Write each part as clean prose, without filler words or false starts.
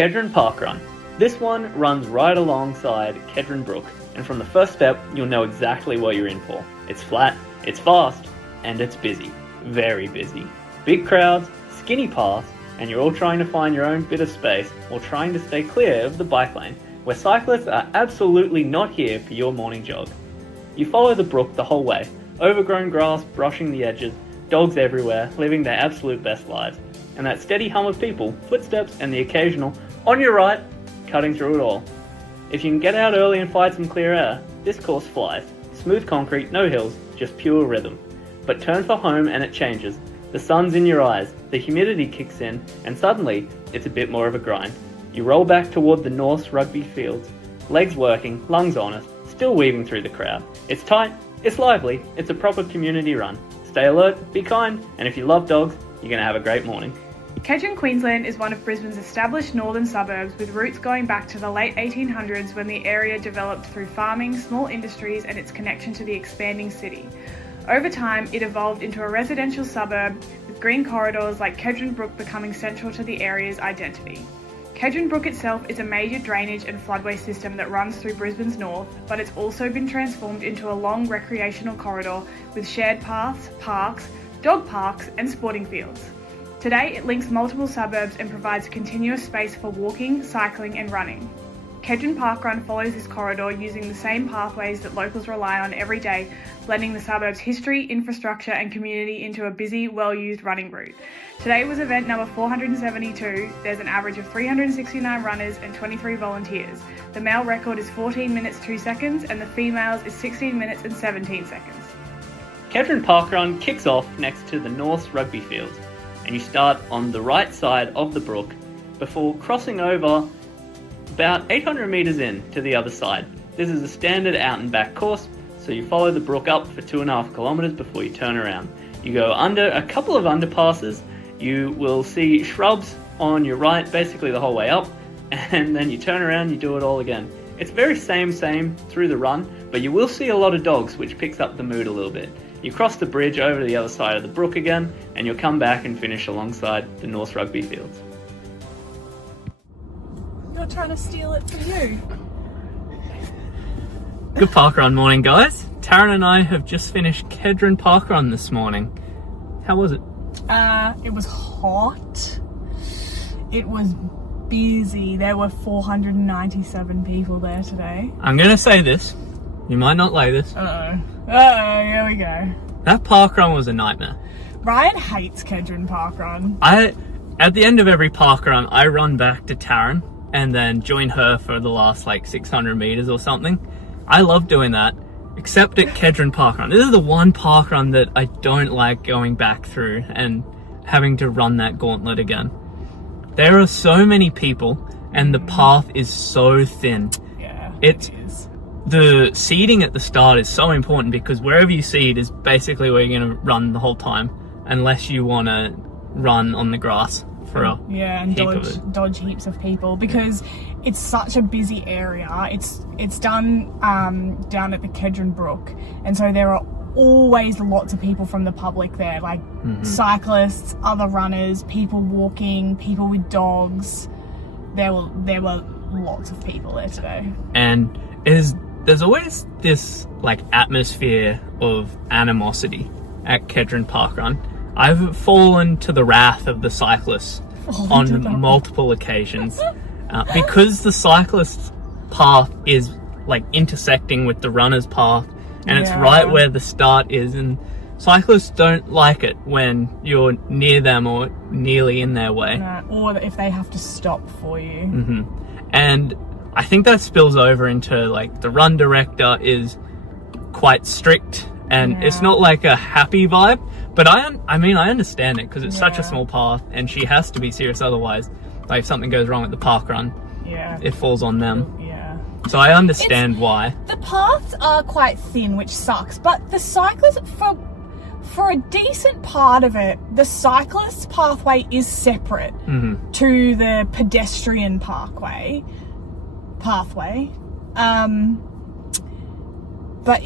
Kedron Parkrun. This one runs right alongside Kedron Brook, and from the first step, you'll know exactly what you're in for. It's flat, it's fast, and it's busy. Very busy. Big crowds, skinny paths, and you're all trying to find your own bit of space while trying to stay clear of the bike lane, where cyclists are absolutely not here for your morning jog. You follow the brook the whole way, overgrown grass brushing the edges, dogs everywhere, living their absolute best lives, and that steady hum of people, footsteps, and the occasional, on your right, cutting through it all. If you can get out early and find some clear air, this course flies. Smooth concrete, no hills, just pure rhythm. But turn for home and it changes. The sun's in your eyes, the humidity kicks in, and suddenly, it's a bit more of a grind. You roll back toward the North's rugby fields, legs working, lungs honest, still weaving through the crowd. It's tight, it's lively, it's a proper community run. Stay alert, be kind, and if you love dogs, you're going to have a great morning. Kedron, Queensland is one of Brisbane's established northern suburbs with roots going back to the late 1800s when the area developed through farming, small industries and its connection to the expanding city. Over time, it evolved into a residential suburb with green corridors like Kedron Brook becoming central to the area's identity. Kedron Brook itself is a major drainage and floodway system that runs through Brisbane's north, but it's also been transformed into a long recreational corridor with shared paths, parks, dog parks and sporting fields. Today, it links multiple suburbs and provides continuous space for walking, cycling and running. Kedron Parkrun follows this corridor using the same pathways that locals rely on every day, blending the suburb's history, infrastructure and community into a busy, well-used running route. Today was event number 472. There's an average of 369 runners and 23 volunteers. The male record is 14 minutes 2 seconds and the females is 16 minutes and 17 seconds. Kedron Parkrun kicks off next to the North's rugby fields, and you start on the right side of the brook before crossing over about 800 metres in to the other side. This is a standard out and back course, so you follow the brook up for 2.5 kilometres before you turn around. You go under a couple of underpasses, you will see shrubs on your right basically the whole way up, and then you turn around, you do it all again. It's very same through the run, but you will see a lot of dogs, which picks up the mood a little bit. You cross the bridge over to the other side of the brook again, and you'll come back and finish alongside the North Rugby fields. You're trying to steal it from you. Good parkrun morning, guys. Tarran and I have just finished Kedron Parkrun this morning. How was it? It was hot. It was busy. There were 497 people there today. I'm going to say this. You might not like this. Here we go. That parkrun was a nightmare. Ryan hates Kedron Parkrun. At the end of every parkrun, I run back to Tarran and then join her for the last 600 meters or something. I love doing that, except at Kedron Parkrun. This is the one parkrun that I don't like going back through and having to run that gauntlet again. There are so many people and the path is so thin. Yeah, it is. The seeding at the start is so important because wherever you seed is basically where you're going to run the whole time, unless you want to run on the grass for a and dodge heaps of people because it's such a busy area. It's done down at the Kedron Brook, and so there are always lots of people from the public there, like cyclists, other runners, people walking, people with dogs. There were lots of people there today, and there's always this atmosphere of animosity at Kedron Parkrun. I've fallen to the wrath of the cyclists on multiple occasions because the cyclist path is intersecting with the runner's path, and it's right where the start is, and cyclists don't like it when you're near them or nearly in their way. Or if they have to stop for you. And I think that spills over into the run director is quite strict, and it's not a happy vibe, but I understand it because it's such a small path and she has to be serious, otherwise if something goes wrong at the park run, it falls on them. So I understand why. The paths are quite thin, which sucks, but the cyclists, for a decent part of it, the cyclist pathway is separate to the pedestrian pathway. But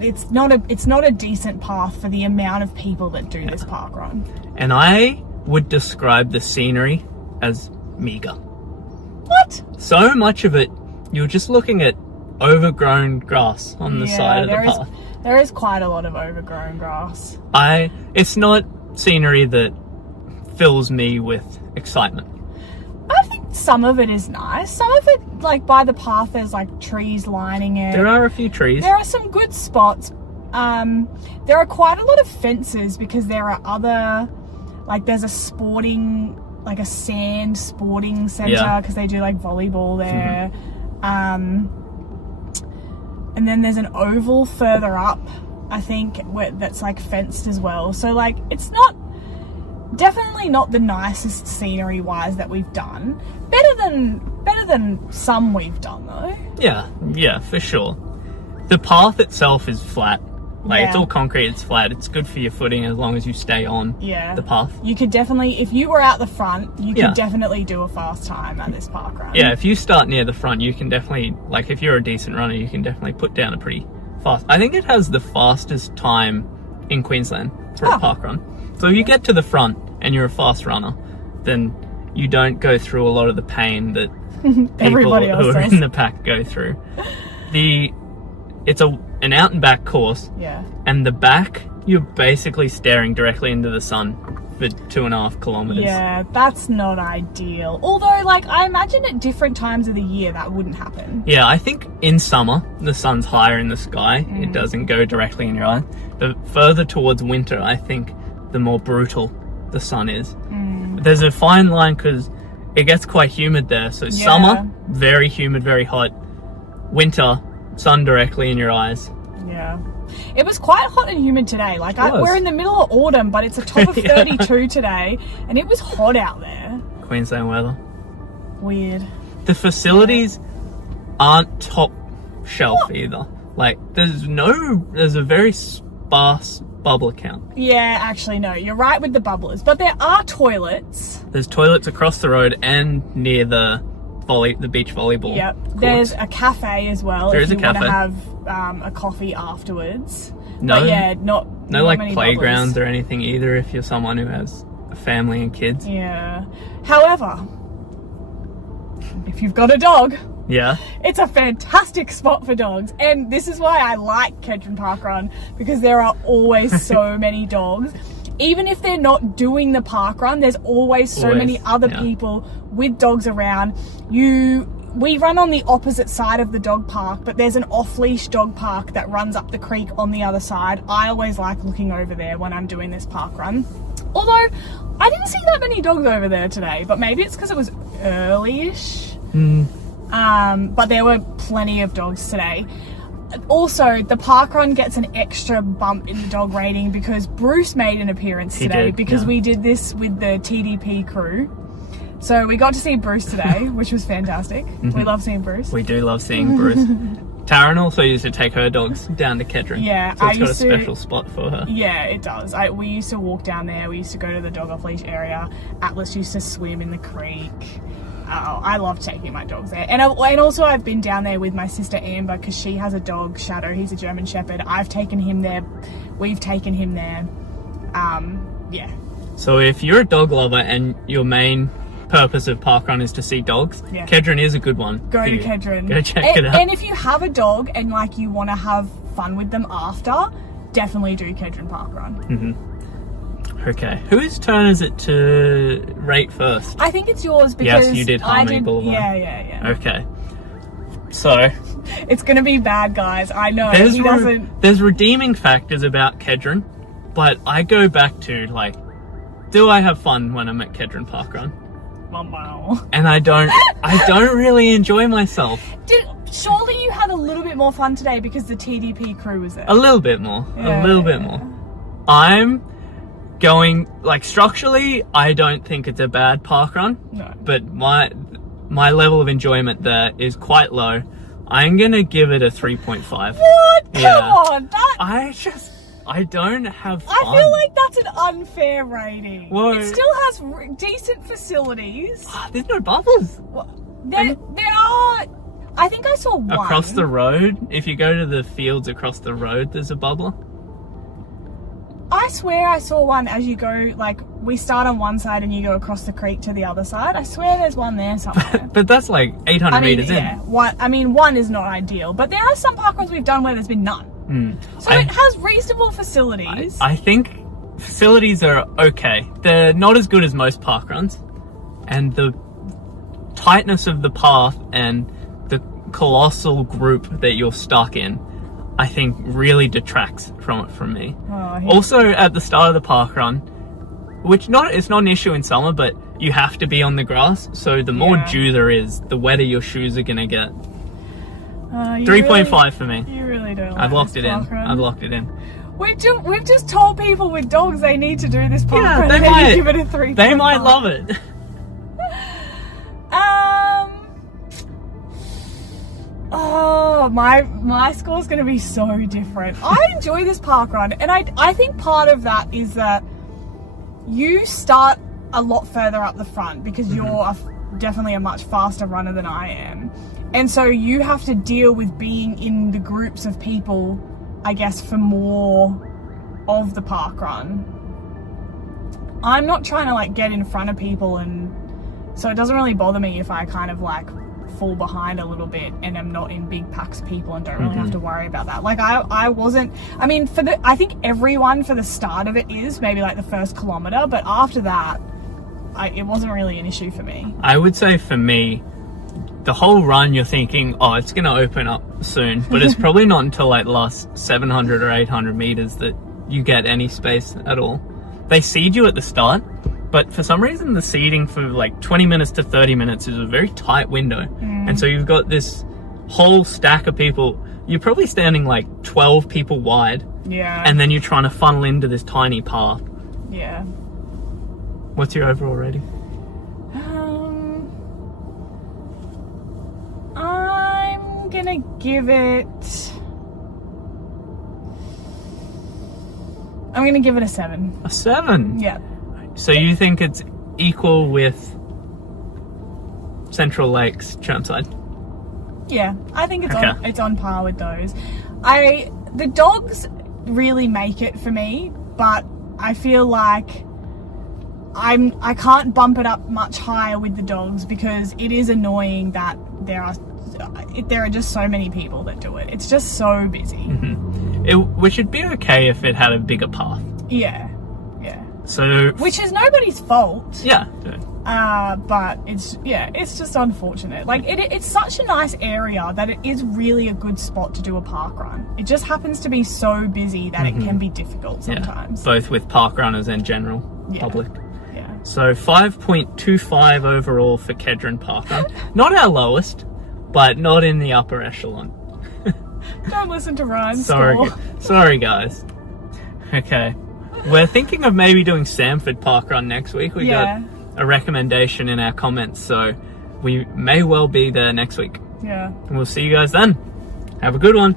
it's not a decent path for the amount of people that do this park run. And I would describe the scenery as meager. What? So much of it, you're just looking at overgrown grass on the side of the path. There is quite a lot of overgrown grass. It's not scenery that fills me with excitement. I think some of it is nice. Some of it, like by the path, there's like trees lining it. There are a few trees. There are some good spots. There are quite a lot of fences because there are other, like there's a sporting, like a sand sporting centre because they do like volleyball there. And then there's an oval further up, I think, that's like fenced as well. So like it's definitely not the nicest scenery wise that we've done. Better than some we've done though. Yeah, for sure. The path itself is flat. Like it's all concrete, it's flat. It's good for your footing as long as you stay on the path. You could definitely, if you were out the front, you could definitely do a fast time at this park run. Yeah, if you start near the front, you can definitely, like if you're a decent runner, you can definitely put down a pretty fast. I think it has the fastest time in Queensland for a park run. So if you get to the front and you're a fast runner, then you don't go through a lot of the pain that people who are in the pack go through. It's an out and back course. Yeah. And the back, you're basically staring directly into the sun for 2.5 kilometers. Yeah, that's not ideal. Although, like, I imagine at different times of the year that wouldn't happen. Yeah, I think in summer, the sun's higher in the sky. It doesn't go directly in your eye. The further towards winter, I think, the more brutal the sun is. There's a fine line because it gets quite humid there. So summer, very humid, very hot. Winter, sun directly in your eyes. Yeah. It was quite hot and humid today. Like we're in the middle of autumn, but it's a top of 32 today, and it was hot out there. Queensland weather. Weird. The facilities aren't top shelf either. Like there's a very sparse bubbler count. Yeah, actually no, you're right with the bubblers, but there are toilets. There's toilets across the road and near the beach volleyball. Yep. courts. There's a cafe as well. There is a cafe. If you want to have a coffee afterwards. No, but yeah, not like many playgrounds bubblers. or anything either. If you're someone who has a family and kids. Yeah. However, if you've got a dog, it's a fantastic spot for dogs, and this is why I like Kedron Parkrun, because there are always so many dogs. Even if they're not doing the park run, there's always so many other people with dogs around. We run on the opposite side of the dog park, but there's an off-leash dog park that runs up the creek on the other side. I always like looking over there when I'm doing this park run. Although, I didn't see that many dogs over there today, but maybe it's because it was early-ish. But there were plenty of dogs today. Also, the park run gets an extra bump in the dog rating because Bruce made an appearance today because we did this with the TDP crew. So we got to see Bruce today, which was fantastic. We love seeing Bruce. We do love seeing Bruce. Tarran also used to take her dogs down to Kedron. Yeah, so it's got a special spot for her. Yeah, it does. We used to walk down there. We used to go to the dog off leash area. Atlas used to swim in the creek. Oh, I love taking my dogs there. And also I've been down there with my sister Amber because she has a dog, Shadow. He's a German Shepherd. I've taken him there. We've taken him there. Yeah. So if you're a dog lover and your main purpose of parkrun is to see dogs, Kedron is a good one. Go to Kedron. Go check it out. And if you have a dog and like you want to have fun with them after, definitely do Kedron Parkrun. Okay, whose turn is it to rate first? I think it's yours because yes, you did Harmony Boulevard. Yeah. Okay, so it's gonna be bad, guys. I know. There's redeeming factors about Kedron, but I go back to like, do I have fun when I'm at Kedron Parkrun? And I don't really enjoy myself. Surely you had a little bit more fun today because the TDP crew was there. A little bit more. I'm going, like, structurally, I don't think it's a bad parkrun. No. But my level of enjoyment there is quite low. I'm gonna give it a 3.5. What? Come on. I don't have fun. I feel like that's an unfair rating. Whoa. It still has decent facilities. There's no bubbles. There are. I think I saw one. Across the road, if you go to the fields across the road, there's a bubbler. I swear I saw one as you go, like, we start on one side and you go across the creek to the other side. I swear there's one there somewhere. But that's like 800 meters in. One is not ideal, but there are some parkruns we've done where there's been none. So it has reasonable facilities. I think facilities are okay. They're not as good as most parkruns, and the tightness of the path and the colossal group that you're stuck in, I think really detracts from it from me. Also, at the start of the parkrun, which it's not an issue in summer, but you have to be on the grass, so the more dew there is, the wetter your shoes are gonna get. 3.5 for me. You really don't. I've locked it in. I've locked it in. We've just told people with dogs they need to do this parkrun. Yeah, they might give it a 3. They might love it. Oh, my score's going to be so different. I enjoy this parkrun, and I think part of that is that you start a lot further up the front because you're definitely a much faster runner than I am. And so you have to deal with being in the groups of people, I guess, for more of the parkrun. I'm not trying to like get in front of people, and so it doesn't really bother me if I kind of like fall behind a little bit and I'm not in big packs of people and don't really have to worry about that. Like I think everyone for the start of it is maybe like the first kilometer, but after that it wasn't really an issue for me. I would say for me, the whole run you're thinking, oh, it's going to open up soon, but it's probably not until like the last 700 or 800 meters that you get any space at all. They seed you at the start, but for some reason the seeding for like 20 minutes to 30 minutes is a very tight window. And so you've got this whole stack of people. You're probably standing like 12 people wide. Yeah. And then you're trying to funnel into this tiny path. Yeah. What's your overall rating? I'm gonna give it a 7. A 7? Yeah. So you think it's equal with Central Lakes, Chermside? Yeah, I think it's on par with those. The dogs really make it for me, but I feel like I can't bump it up much higher with the dogs because it is annoying that there are just so many people that do it. It's just so busy. Which would be okay if it had a bigger path. Yeah. So, which is nobody's fault. Yeah. But it's just unfortunate. Like it's such a nice area that it is really a good spot to do a park run. It just happens to be so busy that it can be difficult sometimes. Both with park runners and general public. Yeah. So 5.25 overall for Kedron Parkrun. Not our lowest, but not in the upper echelon. Don't listen to Ryan's Sorry guys. Okay. We're thinking of maybe doing Samford Parkrun next week. We got a recommendation in our comments, so we may well be there next week. Yeah. And we'll see you guys then. Have a good one.